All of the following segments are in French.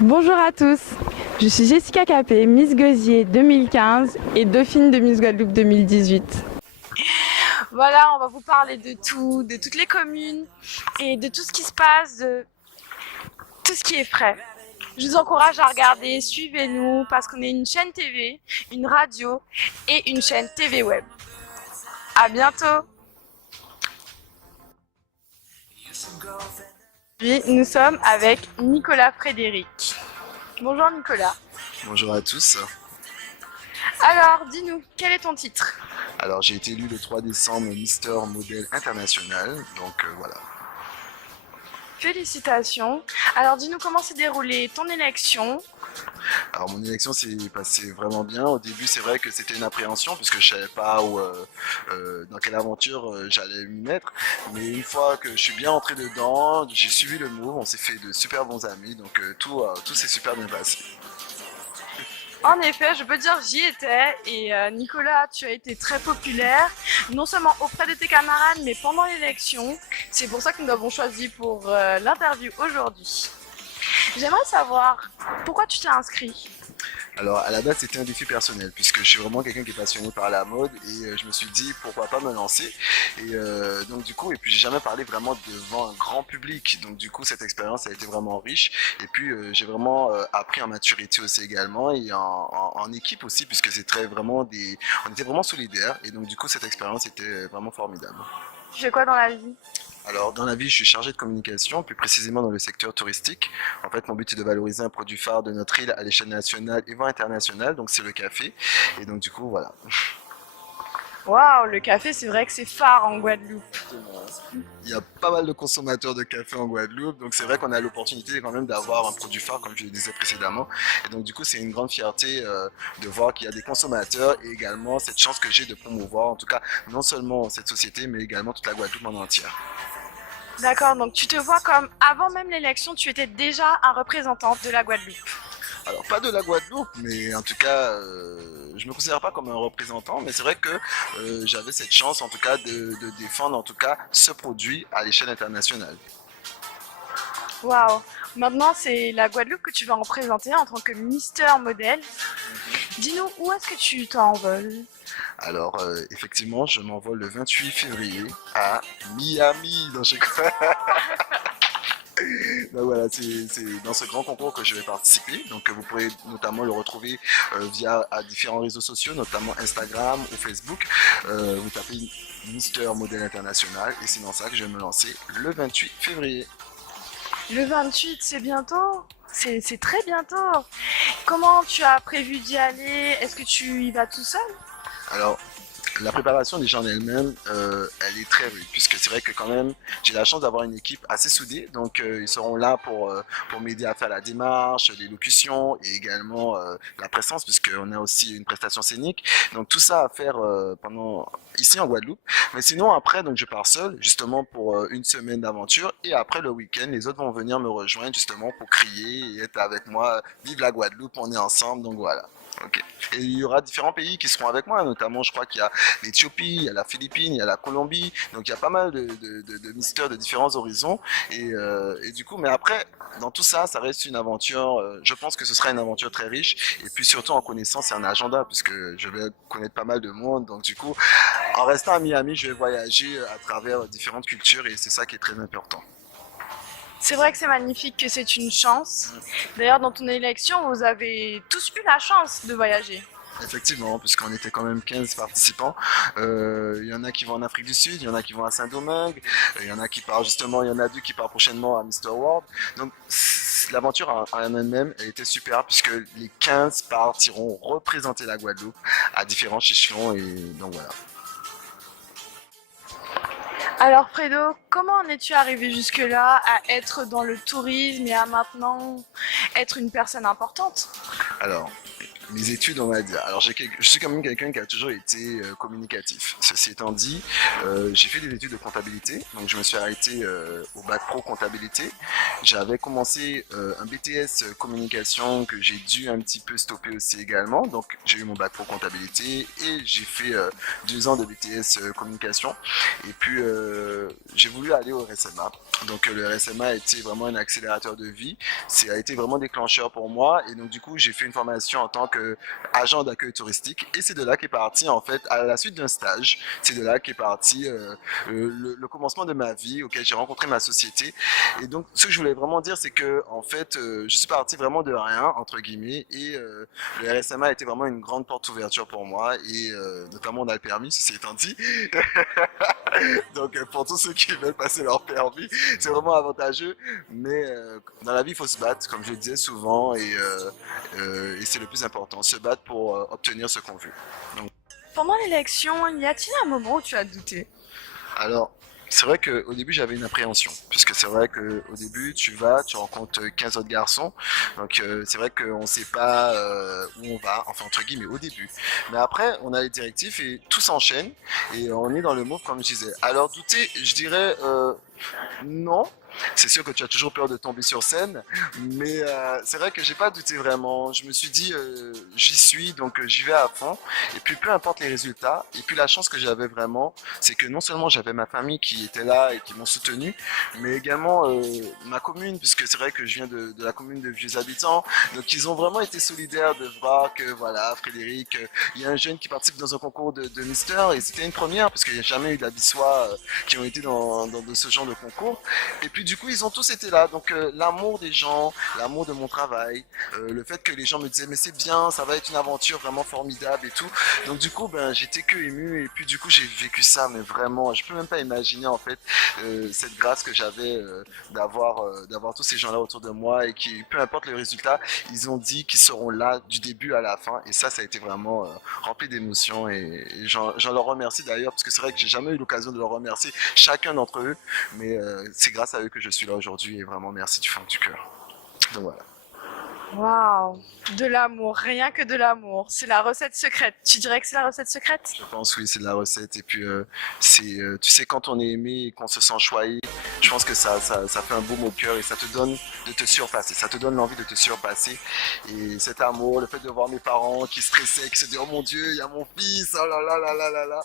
Bonjour à tous, je suis Jessica Capé, Miss Gosier 2015 et Dauphine de Miss Guadeloupe 2018. Voilà, on va vous parler de tout, de toutes les communes et de tout ce qui se passe, de tout ce qui est frais. Je vous encourage à regarder, suivez-nous parce qu'on est une chaîne TV, une radio et une chaîne TV web. À bientôt. Puis nous sommes avec Nicolas Frédéric. Bonjour Nicolas. Bonjour à tous. Alors, dis-nous, quel est ton titre? Alors j'ai été élu le 3 décembre Mister Modèle International, donc voilà. Félicitations. Alors, dis-nous comment s'est déroulée ton élection. Alors mon élection s'est passée vraiment bien. Au début c'est vrai que c'était une appréhension puisque je savais pas dans quelle aventure j'allais m'y mettre. Mais une fois que je suis bien entré dedans, j'ai suivi le move, on s'est fait de super bons amis, donc tout s'est super bien passé. En effet, je peux dire j'y étais et Nicolas, tu as été très populaire, non seulement auprès de tes camarades, mais pendant l'élection. C'est pour ça que nous avons choisi pour l'interview aujourd'hui. J'aimerais savoir pourquoi tu t'es inscrit. Alors à la base c'était un défi personnel puisque je suis vraiment quelqu'un qui est passionné par la mode et je me suis dit pourquoi pas me lancer et donc du coup et puis j'ai jamais parlé vraiment devant un grand public, donc du coup cette expérience a été vraiment riche et puis j'ai vraiment appris en maturité aussi également et en équipe aussi puisque on était vraiment solidaires et donc du coup cette expérience était vraiment formidable. Tu fais quoi dans la vie? Alors, dans la vie, je suis chargé de communication, plus précisément dans le secteur touristique. En fait, mon but est de valoriser un produit phare de notre île à l'échelle nationale et voire internationale, donc c'est le café. Et donc, du coup, voilà. Waouh, le café, c'est vrai que c'est phare en Guadeloupe. Il y a pas mal de consommateurs de café en Guadeloupe, donc c'est vrai qu'on a l'opportunité quand même d'avoir un produit phare, comme je le disais précédemment. Et donc, du coup, c'est une grande fierté de voir qu'il y a des consommateurs et également cette chance que j'ai de promouvoir, en tout cas, non seulement cette société, mais également toute la Guadeloupe en entière. D'accord, donc tu te vois comme, avant même l'élection, tu étais déjà un représentant de la Guadeloupe. Alors pas de la Guadeloupe, mais en tout cas, je me considère pas comme un représentant, mais c'est vrai que j'avais cette chance en tout cas de défendre en tout cas ce produit à l'échelle internationale. Waouh, maintenant c'est la Guadeloupe que tu vas représenter en tant que Mister Modèle. Dis-nous, où est-ce que tu t'envoles? Alors effectivement, je m'envole le 28 février à Miami, dans chez quoi. Donc voilà, c'est dans ce grand concours que je vais participer. Donc vous pourrez notamment le retrouver via à différents réseaux sociaux, notamment Instagram ou Facebook. Vous tapez Mister Modèle International et c'est dans ça que je vais me lancer le 28 février. Le 28, c'est bientôt. C'est très bientôt. Comment tu as prévu d'y aller? Est-ce que tu y vas tout seul? Alors, la préparation déjà en elle-même, elle est très rude, puisque c'est vrai que quand même, j'ai la chance d'avoir une équipe assez soudée, donc ils seront là pour m'aider à faire la démarche, l'élocution et également la présence, puisqu'on a aussi une prestation scénique. Donc tout ça à faire ici en Guadeloupe. Mais sinon après, donc je pars seul, justement pour une semaine d'aventure, et après le week-end, les autres vont venir me rejoindre justement pour crier et être avec moi. Vive la Guadeloupe, on est ensemble, donc voilà. Ok. Et il y aura différents pays qui seront avec moi, notamment je crois qu'il y a l'Éthiopie, il y a la Philippine, il y a la Colombie, donc il y a pas mal de mystères de différents horizons. Et du coup, mais après, dans tout ça, ça reste une aventure, je pense que ce sera une aventure très riche, et puis surtout en connaissance et un agenda, puisque je vais connaître pas mal de monde, donc du coup, en restant à Miami, je vais voyager à travers différentes cultures, et c'est ça qui est très important. C'est vrai que c'est magnifique, que c'est une chance. D'ailleurs, dans ton élection, vous avez tous eu la chance de voyager. Effectivement, puisqu'on était quand même 15 participants. Il y en a qui vont en Afrique du Sud, il y en a qui vont à Saint-Domingue, il y en a qui partent justement, il y en a deux qui partent prochainement à Mister World. Donc l'aventure en elle-même, elle était super puisque les 15 partiront représenter la Guadeloupe à différents échelons et donc voilà. Alors Fredo, comment en es-tu arrivé jusque-là à être dans le tourisme et à maintenant être une personne importante? Alors, mes études, on va dire. Alors, je suis quand même quelqu'un qui a toujours été communicatif. Ceci étant dit, j'ai fait des études de comptabilité, donc je me suis arrêté au bac pro comptabilité. J'avais commencé un BTS communication que j'ai dû un petit peu stopper aussi également. Donc, j'ai eu mon bac pro comptabilité et j'ai fait 2 ans de BTS communication. Et puis, j'ai voulu aller au RSMA. Donc, le RSMA a été vraiment un accélérateur de vie. Ça a été vraiment déclencheur pour moi. Et donc, du coup, j'ai fait une formation en tant qu'agent d'accueil touristique. Et c'est de là qu'est parti, en fait, à la suite d'un stage, c'est de là qu'est parti le commencement de ma vie, auquel j'ai rencontré ma société. Et donc, ce que je voulais vraiment dire, c'est que, en fait, je suis parti vraiment de rien, entre guillemets, et le RSMA a été vraiment une grande porte d'ouverture pour moi, et notamment on a le permis, ceci étant dit. Donc, pour tous ceux qui veulent passer leur permis, c'est vraiment avantageux. Mais dans la vie, il faut se battre, comme je le disais souvent, et c'est le plus important, se battre pour obtenir ce qu'on veut. Donc, Pendant l'élection, y a-t-il un moment où tu as douté? alors, c'est vrai qu'au début j'avais une appréhension, puisque c'est vrai qu'au début tu vas, tu rencontres 15 autres garçons, donc c'est vrai qu'on ne sait pas où on va, enfin entre guillemets au début. Mais après on a les directives et tout s'enchaîne et on est dans le move comme je disais. Alors douter, je dirais non. C'est sûr que tu as toujours peur de tomber sur scène, mais c'est vrai que j'ai pas douté vraiment. Je me suis dit, j'y suis, donc j'y vais à fond. Et puis peu importe les résultats. Et puis la chance que j'avais vraiment, c'est que non seulement j'avais ma famille qui était là et qui m'ont soutenu, mais également ma commune, puisque c'est vrai que je viens de la commune de Vieux Habitants. Donc ils ont vraiment été solidaires de voir que voilà, Frédéric, il y a un jeune qui participe dans un concours de Mister et c'était une première, parce qu'il n'y a jamais eu d'Abyssois qui ont été dans ce genre de concours. Et puis du coup, ils ont tous été là. Donc l'amour des gens, l'amour de mon travail, le fait que les gens me disaient mais c'est bien, ça va être une aventure vraiment formidable et tout. Donc du coup, ben j'étais que ému et puis du coup j'ai vécu ça, mais vraiment, je peux même pas imaginer en fait cette grâce que j'avais d'avoir tous ces gens-là autour de moi et qui, peu importe le résultat, ils ont dit qu'ils seront là du début à la fin. Et ça a été vraiment rempli d'émotions et j'en leur remercie d'ailleurs parce que c'est vrai que j'ai jamais eu l'occasion de leur remercier chacun d'entre eux, mais c'est grâce à eux que je suis là aujourd'hui et vraiment merci du fond du cœur. Donc voilà. Waouh, de l'amour, rien que de l'amour. C'est la recette secrète. Tu dirais que c'est la recette secrète? Je pense oui, c'est de la recette et puis tu sais quand on est aimé et qu'on se sent choyé, je pense que ça fait un baume au cœur et ça te donne de te surpasser, ça te donne l'envie de te surpasser et cet amour, le fait de voir mes parents qui stressaient, qui se disaient oh mon Dieu, il y a mon fils, oh là là là là là là.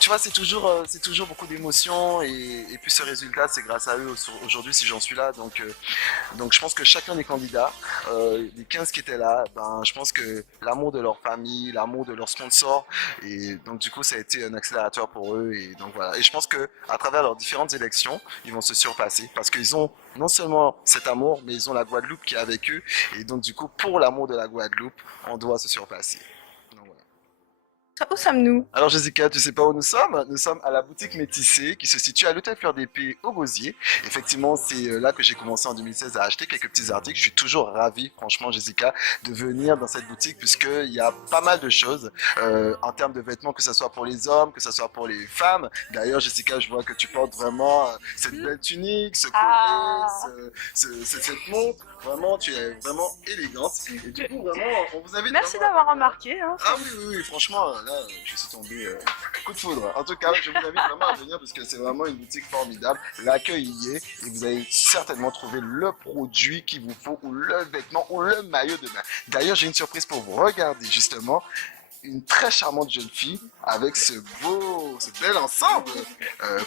Tu vois, c'est toujours beaucoup d'émotions et puis ce résultat, c'est grâce à eux aujourd'hui si j'en suis là. Donc je pense que chacun des candidats, les 15 qui étaient là, ben, je pense que l'amour de leur famille, l'amour de leurs sponsors, et donc du coup ça a été un accélérateur pour eux. Et donc voilà. Et je pense que à travers leurs différentes élections, ils vont se surpasser parce qu'ils ont non seulement cet amour, mais ils ont la Guadeloupe qui est avec eux. Et donc du coup, pour l'amour de la Guadeloupe, on doit se surpasser. Donc, voilà. Où sommes-nous? Alors Jessica, tu sais pas où nous sommes? Nous sommes à la boutique Métissée qui se situe à l'hôtel Fleur d'Épée au Gosier. Effectivement, c'est là que j'ai commencé en 2016 à acheter quelques petits articles. Je suis toujours ravi, franchement Jessica, de venir dans cette boutique puisqu'il y a pas mal de choses en termes de vêtements, que ce soit pour les hommes, que ce soit pour les femmes. D'ailleurs Jessica, je vois que tu portes vraiment cette belle tunique, ce collet, cette montre. Vraiment, tu es vraiment élégante. Et du coup, vraiment, on vous invite. Merci vraiment d'avoir remarqué. Hein. Ah oui, oui, oui, franchement, là, je suis tombé coup de foudre. En tout cas, je vous invite vraiment à venir parce que c'est vraiment une boutique formidable. L'accueil y est et vous allez certainement trouver le produit qu'il vous faut ou le vêtement ou le maillot de bain. D'ailleurs, j'ai une surprise pour vous. Regardez justement une très charmante jeune fille avec ce bel ensemble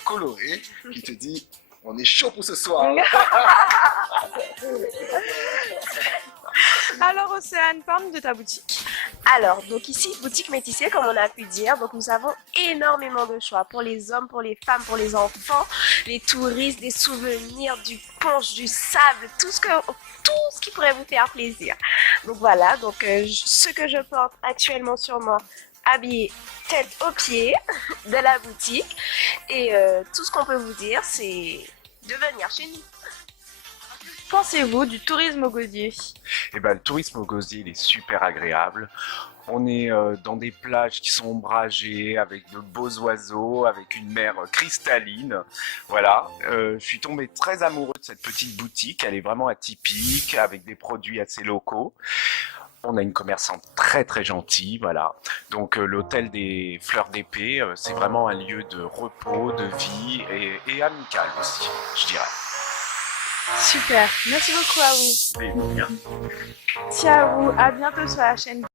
coloré qui te dit on est chaud pour ce soir. Alors Océane, parle-nous de ta boutique. Alors, donc ici, boutique métissée, comme on a pu dire. Donc nous avons énormément de choix pour les hommes, pour les femmes, pour les enfants, les touristes, des souvenirs, du punch, du sable, tout ce qui pourrait vous faire plaisir. Donc voilà, donc ce que je porte actuellement sur moi, habillé tête aux pieds de la boutique. Et tout ce qu'on peut vous dire, c'est de venir chez nous. Pensez-vous du tourisme au Gosier? Eh ben, le tourisme au Gosier, il est super agréable. On est dans des plages qui sont ombragées, avec de beaux oiseaux, avec une mer cristalline. Voilà, je suis tombé très amoureux de cette petite boutique. Elle est vraiment atypique, avec des produits assez locaux. On a une commerçante très très gentille, voilà. Donc l'hôtel des Fleurs d'Épée, c'est vraiment un lieu de repos, de vie et amical aussi, je dirais. Super, merci beaucoup à vous. Et bien. Merci à vous, à bientôt sur la chaîne.